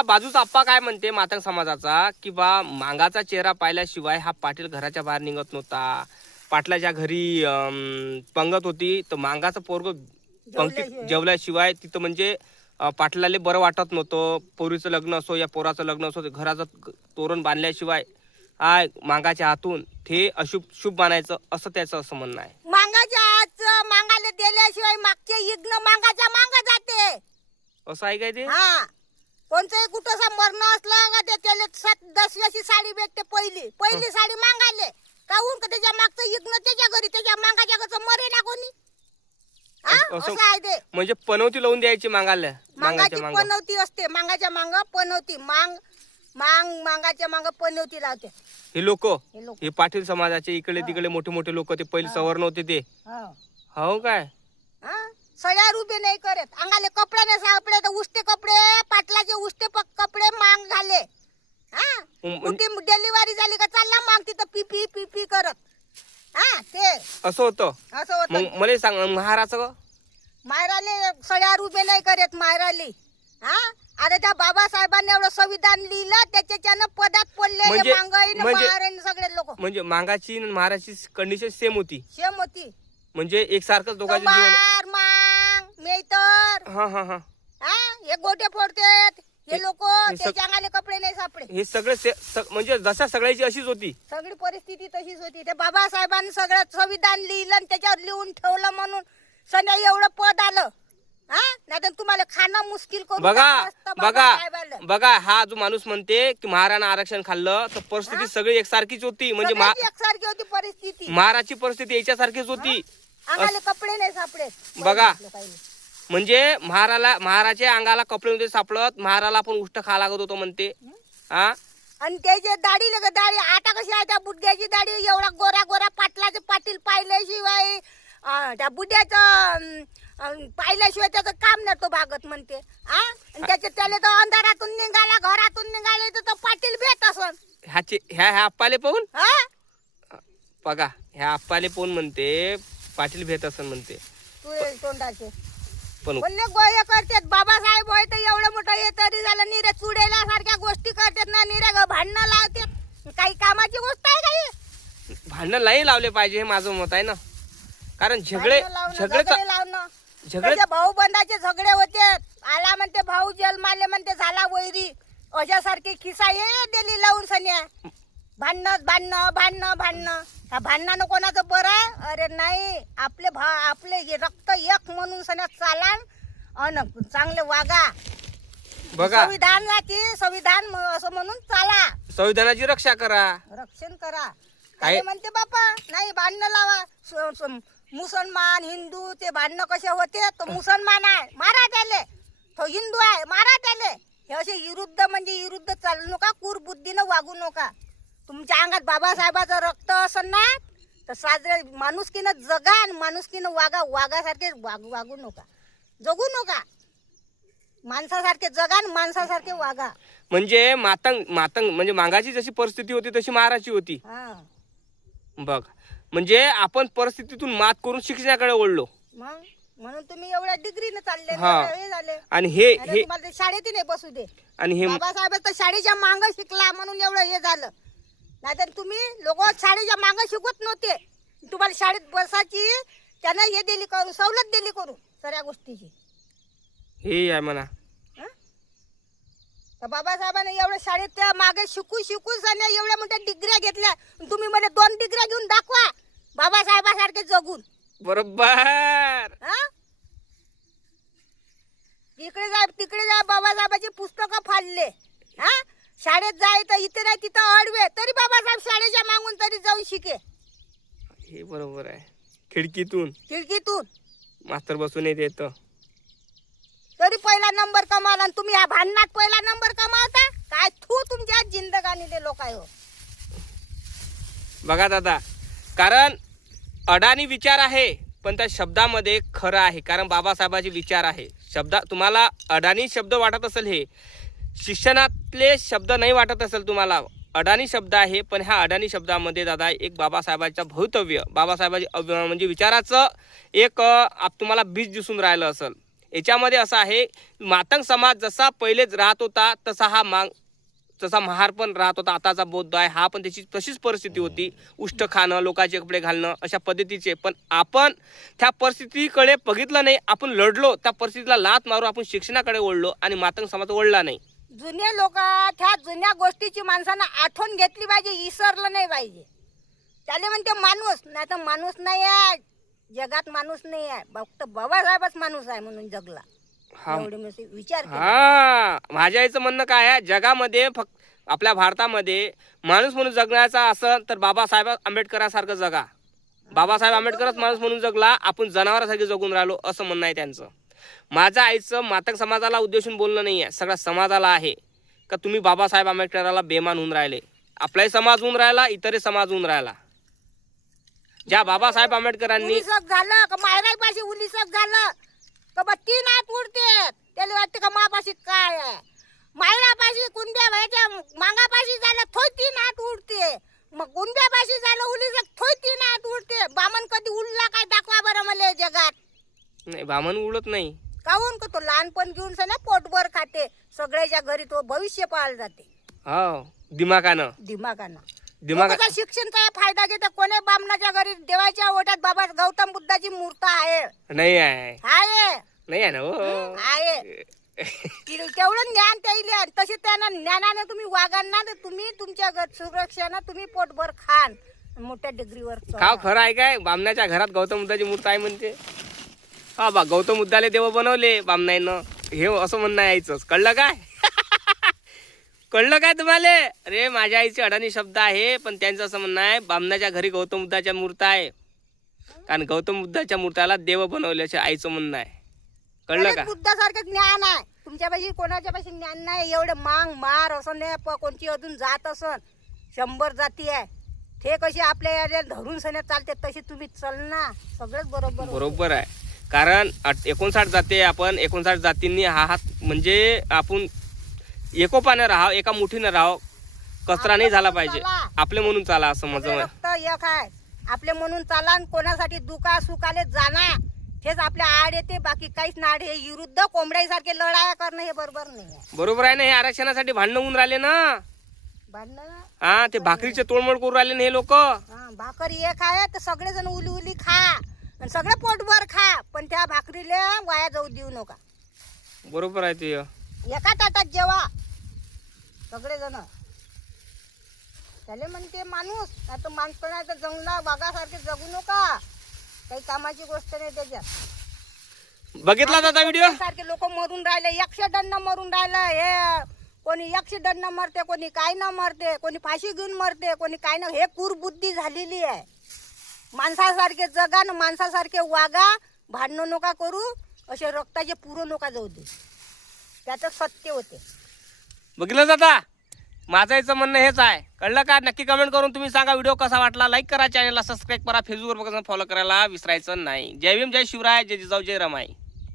त्या बाजूचा आप्पा काय म्हणते मातंग समाजाचा की बा मांगाचा चेहरा पाहिल्याशिवाय हा पाटील घराच्या बाहेर निघत नव्हता. पाटलाच्या घरी पंगत होती तर मांगाचं पोरग पंक्तीत जेवल्याशिवाय तिथं म्हणजे पाटलाले बरं वाटत नव्हतं. पोरीचं लग्न असो या पोराचं लग्न असो घराचं तोरण बांधल्याशिवाय मांगाच्या हातून ते अशुभ शुभ मानायचं असं त्याचं असं म्हणणं आहे. मांगाच्या हात मांगाला दिल्याशिवाय मागचे यज्ञ मांगाच्या मांग जाते असं आहे काय ते? हा, कोणतंही कुठं मरण असलं का त्याला 10वीची साडी भेटते. पहिली साडी मागायले काहून का त्याच्या मागचं यज्ञ त्याच्या घरी त्याच्या मागाच्या घरचं मरे ना कोणी. असं आहे ते. म्हणजे पनवती लावून द्यायची मांगाला. मांगाची पनवती असते. मांगाच्या मांग पनवती मांगाच्या मांग पनवती लावते हे लोक. हे पाटील समाजाचे इकडे तिकडे मोठे मोठे लोक ते पहिले सवर्ण होते ते. हो काय? सड्या रुपये नाही करत. अंगाले कपडे नाही सापडे तर उष्टे कपडे पाटलाचे उष्टे कपडे मांग घाले. डिलिव्हरी झाली का चालला मांग तिथं पिपी पिपी करत. ते असं होतं. मग मला सांग महाराचं मायराले सड्या रुपये नाही करत मायराले. अरे त्या बाबासाहेबांनी एवढं संविधान लिहिलं त्याच्यानं पदात पडले सगळे लोक. म्हणजे मांगाची महाराजची कंडिशन सेम होती. म्हणजे एकसारखंच दोघांचे जीवन. मांग मेतर हे गोटे फोडतात हे लोक. त्याच्या अंगाले कपडे नाही सापडे. हे सगळे म्हणजे जशा सगळ्याची अशीच होती. सगळी परिस्थिती तशीच होती. ते बाबासाहेबांनी सगळं संविधान लिहिलं आणि त्याच्यावर लिहून ठेवलं म्हणून सध्या एवढं पद आलं. नाही तर तुम्हाला खाणं मुश्किल करून बघा हा जो माणूस म्हणते की महाराणा आरक्षण खाल्लं तर परिस्थिती सगळी एकसारखीच होती. म्हणजे एकसारखी होती परिस्थिती. महाराजची परिस्थिती याच्यासारखीच होती. अंगाले कपडे नाही सापडे. बघा म्हणजे महाराच्या अंगाला कपडे नव्हते सापडत. महाराला पण उष्ट खा लागत होतो म्हणते. आणि त्याची दाढी दाढी आता कशी आहे त्या बुड्याची दाढी एवढा गोरा गोरा पाटलाचे पाटील पाहिल्याशिवाय त्या बुड्याचं पाहिल्याशिवाय त्याचं काम नाही तो भागत म्हणते. आणि त्याला तो अंधारातून निघाला घरातून निघाले तर तो पाटील भेट असन. ह्या आप्पाले पाहून बघा ह्या आप्पाले पाहून म्हणते पाटील भेट असन म्हणते. तोंडाचे पण गोय करतात. बाबासाहेब होय तर एवढं मोठं हे तरी झालं. निरे चुडेला सारख्या गोष्टी करतात ना. निरे भांडणं लावतात. काही कामाची गोष्ट आहे काही. भांडणं नाही लावले पाहिजे हे माझं मत आहे ना. कारण झगडे भाऊ बंधाचे झगडे होते. आला म्हणते भाऊ जन्माले म्हणते झाला वैरी अशासारखे खिसा हे दिली लावून सन्या. भांडणं भांडणं भांडणं भांडणं. ह्या भांडणानं कोणाचं बरं आहे? अरे नाही, आपले हे रक्त एक म्हणून सन्या चाला अन चांगले वागा. बघा संविधान असं म्हणून चाला. संविधानाची रक्षा करा. रक्षण करा म्हणते बापा. नाही भांडणं लावा. मुसलमान हिंदू ते भांडणं कसे होते. तो मुसलमान आहे मारा त्याले. तो हिंदू आहे मारा त्याले. हे असे विरुद्ध म्हणजे विरुद्ध चालू नका. कुरबुद्धीनं वागू नका. तुमच्या अंगात बाबासाहेबाचं रक्त असेल ना तर साजरे माणुसकीनं जगा आणि माणुसकीनं वागा. वागासारखे वागू नका. जगू नका. माणसासारखे जगा आणि माणसासारखे वागा. म्हणजे मातंग म्हणजे मांगाची जशी परिस्थिती होती तशी महाराजची होती. बघ म्हणजे आपण परिस्थितीतून मात करून शिक्षणाकडे वळलो. म्हणून तुम्ही एवढ्या डिग्रीने चालले हे झाले. आणि हे तुम्हाला शाळेत नाही बसू दे. आणि हे बाबासाहेब तर शाळेच्या मांग शिकला म्हणून एवढं हे झालं. नाहीतर तुम्ही लोक शाळेच्या मांग शिकवत नव्हते. तुम्हाला शाळेत बसायची त्यांना हे दिली करू सवलत दिली करू सगळ्या गोष्टीची. हे आहे म्हणा. बाबासाहेबांनी एवढ्या शाळेत मागे शिकू एवढ्या मोठ्या डिग्र्या घेतल्या. तुम्ही मला 2 डिग्र्या घेऊन दाखवा बाबासाहेबासारखे जगून. बरोबर. तिकडे जा बाबासाहेबाची पुस्तकं फाडले. शाळेत जाय तर इथे नाही तिथं अडवे तरी बाबासाहेब शाळेच्या मागून तरी जाऊन शिके. हे बरोबर आहे. खिडकीतून मास्तर बसून येत तरी पहिला नंबर कमावला. आणि तुम्ही ह्या भांडणात पहिला नंबर कमावता काय? तुमच्या जिंदगानीले लोक आहे. बघा दादा, कारण अडाणी विचार आहे पण त्या शब्दामध्ये खरं आहे. कारण बाबासाहेबाचे विचार आहे. तुम्हाला अडाणी शब्द वाटत असेल, हे शिक्षणातले शब्द नाही वाटत असेल तुम्हाला, अडाणी शब्द आहे. पण ह्या अडाणी शब्दामध्ये दादा एक बाबासाहेबांचं भवितव्य, बाबासाहेबांचे म्हणजे विचाराचं एक तुम्हाला बीज दिसून राहिलं असेल. याच्यामध्ये असं आहे, मातंग समाज जसा पहिलेच राहत होता तसा महार पण राहत होता. आताचा बौद्ध आहे हा पण त्याची तशीच परिस्थिती होती. उष्ट खाणं, लोकांचे कपडे घालणं अशा पद्धतीचे. पण आपण त्या परिस्थितीकडे बघितलं नाही, आपण लढलो, त्या परिस्थितीला लात मारू आपण शिक्षणाकडे वळलो आणि मातंग समाज वळला नाही. जुने लोक त्या जुन्या गोष्टीची माणसानं आठवण घेतली पाहिजे, विसरलं नाही पाहिजे. त्याले म्हणते माणूस, नाही तर माणूस नाही आहे जगात, माणूस नाही आहे, फक्त बाबासाहेबच माणूस आहे म्हणून जगला. एवढे म्हणजे विचार केला. हा, माझ्या आईचं म्हणणं काय आहे, जगामध्ये फक्त आपल्या भारतामध्ये माणूस म्हणून जगण्याचा असं तर बाबासाहेब आंबेडकरांसारखं जगा. बाबासाहेब आंबेडकरच माणूस म्हणून जगला, आपण जनावरांसारखे जगून राहिलो असं म्हणणं आहे त्यांचं. माझ्या आईचं मातंग समाजाला उद्देशून बोलणं नाही आहे, सगळ्या समाजाला आहे का तुम्ही बाबासाहेब आंबेडकराला बेमान होऊन राहिले. आपलाही समाज होऊन राहिला, इतरही समाज होऊन राहिला. ज्या बाबासाहेब आंबेडकरांनी उलिसक झालं का मायराईपाशी उलिसक झालं का बा तीन हात उडते. त्याला वाटते का मापाशी काय आहे, मायरापाशी कुंद्या व्हायच्या मागापाशी झालं थोय तीन हात उडते, मग कुंद्यापाशी झालं उलिसक थोय तीन हात उडते. बामण कधी उडला काय दाखवा बरं मला जगात. नाही, बामण उडत नाही. काहून का तो लहानपण घेऊन ना पोटभर खाते, सगळ्याच्या घरी तो भविष्य पाहायला जाते. हो, दिमागानं दिमागानं शिक्षणचा फायदा घेते. कोणी बामणाच्या घरी देवाच्या ओट्यात बाबा गौतम बुद्धाची मूर्त आहे नाही आहे, आहे नाही आहे ना हो. आहे. तेवढं ज्ञान त्याला, तसे त्यांना ज्ञानाने तुम्ही वागांना तर तुम्ही तुमच्या सुरक्षानं तुम्ही पोटभर खान मोठ्या डिग्रीवर खाव. खरं आहे काय, बामणाच्या घरात गौतम बुद्धाची मूर्त आहे म्हणते. हा बा, गौतम बुद्धाले देव बनवले बामणाईनं, हे असं म्हणणं यायचंच. कळलं काय? कळलं काय तुम्हाला? अरे माझ्या आईचे अडाणी शब्द आहे, पण त्यांचं असं म्हणणं आहे बामणाच्या घरी गौतम बुद्धाच्या मूर्त आहे, कारण गौतम बुद्धाच्या मूर्ताला देव बनवले असे आईचं म्हणणं आहे. कळलं का? बुद्धासारखं ज्ञान आहे तुमच्यापाशी, कोणाच्या पाशी ज्ञान नाही. एवढे मांग मार असं नाही, कोणची अजून जात असन 100 जाती आहे, ते कशी आपल्या याला धरून सने चालते तशी तुम्ही चलना, सगळंच बरोबर आहे. कारण 59 जाते, आपण 59 जातींनी हा हात म्हणजे आपण एकोपाने राहावं, एका मुठीने राहावं, कचरा नाही झाला पाहिजे. आपले म्हणून चाला असं माझं फक्त एक आहे, आपले म्हणून चाला. कोणासाठी दुखा सुखाले जाणार हेच आपल्या आड येते, बाकी काहीच नाड. हे विरुद्ध कोंबड्यासारखे लढाया करणं हे बरोबर नाही आहे. बरोबर आहे ना. हे आरक्षणासाठी भांडणं होऊन राहिले ना, भांडणं. हा, ते भाकरीचे तोडमोड करून राहिले ना हे लोक. भाकरी एक आहे तर सगळेजण उली उली खा आणि सगळे पोटभर खा, पण त्या भाकरीला वाया जाऊ देऊ नका. बरोबर आहे ते. एका ताटात जेवा सगळेजण. त्याले म्हणते माणूस, आता माणसं नाही तर जंगला वाघासारखे जगू नका, काही कामाची गोष्ट नाही त्याच्यात. बघितला जाता व्हिडिओ सारखे लोक मरून राहिले, 100 दंड मरून राहिलं. हे कोणी 100 दंड मरते, कोणी काय न मरते, कोणी फाशी घेऊन मरते, कोणी काय न. हे कुरबुद्धी झालेली आहे. माणसासारखे जगा न माणसासारखे वागा, भांडणं नका करू, असे रक्ताचे पुरं नका जाऊ दे, त्याचं सत्य होते. बघितलं जाता. माझं याचं म्हणणं हेच आहे. कळलं का? नक्की कमेंट करून तुम्ही सांगा व्हिडिओ कसा वाटला. लाईक करा, चॅनलला सबस्क्राईब करा, फेसबुकवर फॉलो करायला विसरायचं नाही. जय भीम, जय शिवराय, जय जिजाऊ, जय रमाई.